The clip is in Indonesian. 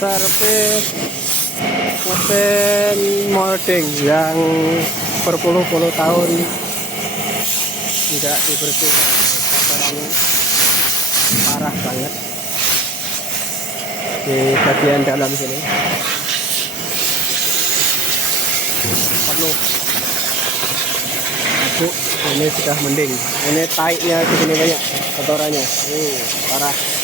servis mesin molding yang berpuluh-puluh tahun tidak dibersihkan. Kotorannya parah banget di bagian dalam sini, penuh abu. Ini sudah mending, ini taiknya di sini banyak kotorannya, parah.